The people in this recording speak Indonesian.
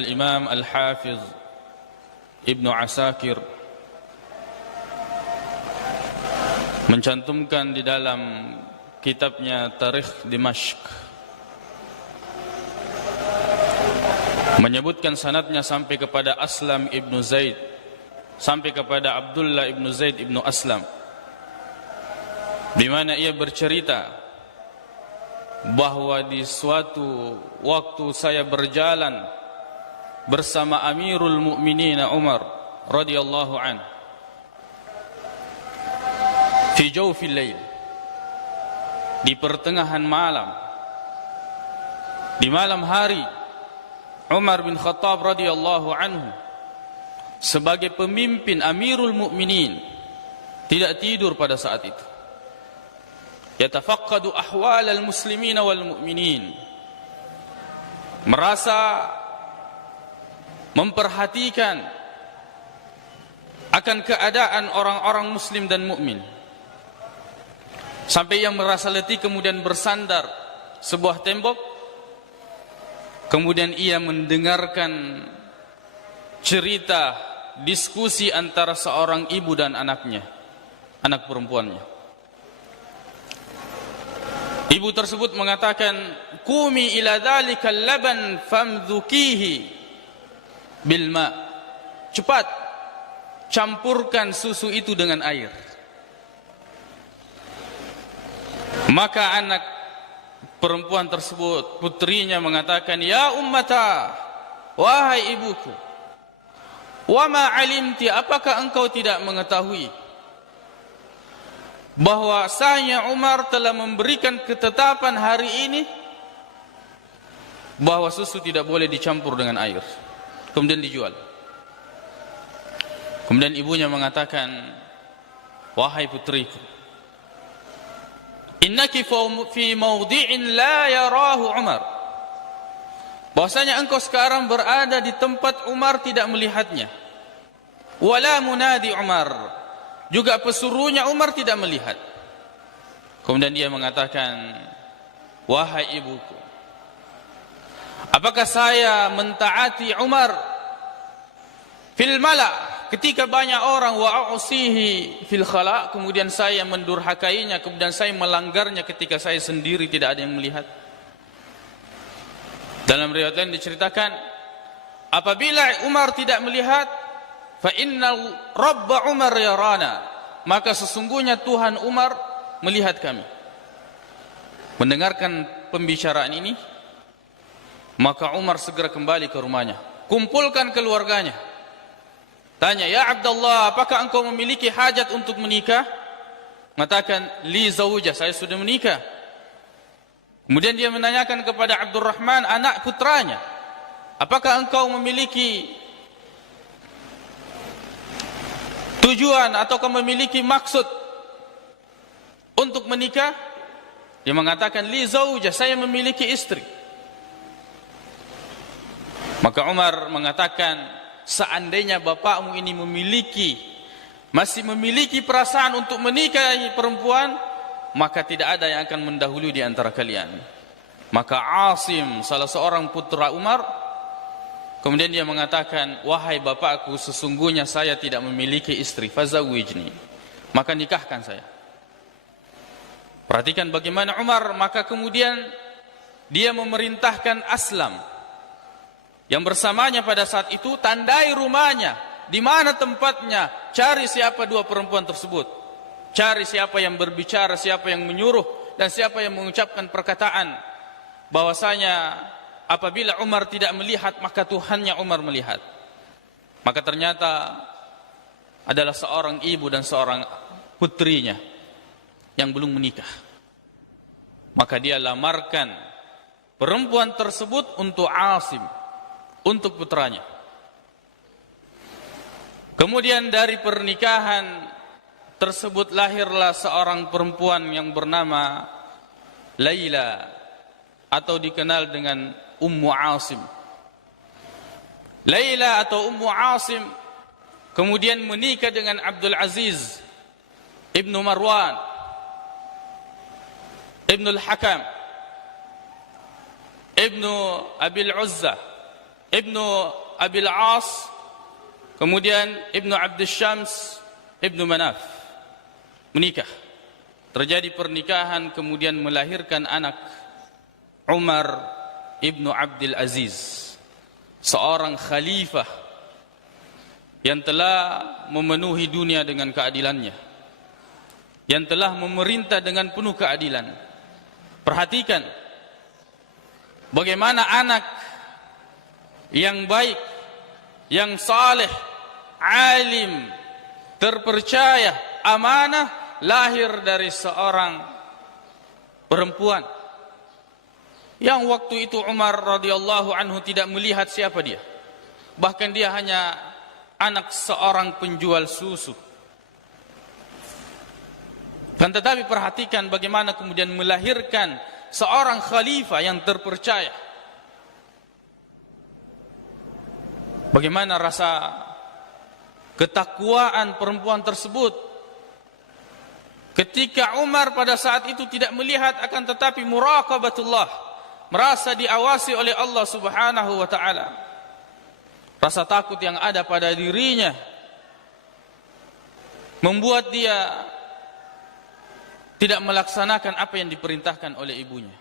Al-Imam Al-Hafiz Ibnu Asakir mencantumkan di dalam kitabnya Tarikh Dimashq, menyebutkan sanadnya sampai kepada Aslam ibnu Zaid, sampai kepada Abdullah ibnu Zaid ibnu Aslam, di mana ia bercerita bahwa di suatu waktu saya berjalan bersama Amirul Mukminin Umar radhiyallahu anhu fi jawfil lail, di pertengahan malam, di malam hari. Umar bin Khattab radhiyallahu anhu sebagai pemimpin Amirul Mukminin tidak tidur pada saat itu. Yatafaqqadu ahwal al-muslimin wal mu'minin, merasa memperhatikan akan keadaan orang-orang muslim dan mukmin, sampai yang merasa letih kemudian bersandar sebuah tembok. Kemudian ia mendengarkan cerita diskusi antara seorang ibu dan anaknya, anak perempuannya. Ibu tersebut mengatakan, "Qumi ila dzalikal laban famdhukihi bil ma." Cepat campurkan susu itu dengan air. Maka anak perempuan tersebut, putrinya, mengatakan, "Ya ummata, wahai ibuku, wa ma alimti, apakah engkau tidak mengetahui bahwasanya Umar telah memberikan ketetapan hari ini bahwa susu tidak boleh dicampur dengan air kemudian dijual?" Kemudian ibunya mengatakan, "Wahai putriku, innaki fi mawdi'in la yarahu Umar." Bahwasanya engkau sekarang berada di tempat Umar tidak melihatnya. Wala munadi Umar, juga pesuruhnya Umar tidak melihat. Kemudian dia mengatakan, "Wahai ibuku, apakah saya mentaati Umar fil mala', ketika banyak orang, wa usihi fil khala', kemudian saya mendurhakainya, kemudian saya melanggarnya ketika saya sendiri tidak ada yang melihat?" Dalam riwayat lain diceritakan, apabila Umar tidak melihat, fa innal rabba Umar yarana, maka sesungguhnya Tuhan Umar melihat kami. Mendengarkan pembicaraan ini, maka Umar segera kembali ke rumahnya, kumpulkan keluarganya, tanya, "Ya Abdullah, apakah engkau memiliki hajat untuk menikah?" Mengatakan, "Li zawjah, saya sudah menikah." Kemudian dia menanyakan kepada Abdurrahman, anak putranya, "Apakah engkau memiliki tujuan ataukah memiliki maksud untuk menikah?" Dia mengatakan, "Li zawjah, saya memiliki istri." Maka Umar mengatakan, "Seandainya bapakmu ini masih memiliki perasaan untuk menikahi perempuan, maka tidak ada yang akan mendahului di antara kalian." Maka Asim, salah seorang putra Umar, kemudian dia mengatakan, "Wahai bapakku, sesungguhnya saya tidak memiliki istri, fazawijni, maka nikahkan saya." Perhatikan bagaimana Umar, maka kemudian dia memerintahkan Aslam yang bersamanya pada saat itu, tandai rumahnya, di mana tempatnya, cari siapa dua perempuan tersebut, cari siapa yang berbicara, siapa yang menyuruh, dan siapa yang mengucapkan perkataan bahwasanya apabila Umar tidak melihat, maka Tuhannya Umar melihat. Maka ternyata adalah seorang ibu dan seorang putrinya yang belum menikah. Maka dia lamarkan perempuan tersebut untuk Asim, untuk putranya. Kemudian dari pernikahan tersebut lahirlah seorang perempuan yang bernama Laila, atau dikenal dengan Ummu Asim. Laila atau Ummu Asim kemudian menikah dengan Abdul Aziz Ibnu Marwan Ibnu Al-Hakam Ibnu Abil Uzza Ibnu Abil As, kemudian Ibnu Abdus Syams, Ibnu Manaf menikah. Terjadi pernikahan, kemudian melahirkan anak Umar Ibnu Abdul Aziz, seorang khalifah yang telah memenuhi dunia dengan keadilannya, yang telah memerintah dengan penuh keadilan. Perhatikan bagaimana anak yang baik, yang saleh, alim, terpercaya, amanah, lahir dari seorang perempuan yang waktu itu Umar radhiyallahu anhu tidak melihat siapa dia. Bahkan dia hanya anak seorang penjual susu. Dan tetapi perhatikan bagaimana kemudian melahirkan seorang khalifah yang terpercaya. Bagaimana rasa ketakwaan perempuan tersebut ketika Umar pada saat itu tidak melihat, akan tetapi muraqabatullah, merasa diawasi oleh Allah Subhanahu wa taala. Rasa takut yang ada pada dirinya membuat dia tidak melaksanakan apa yang diperintahkan oleh ibunya.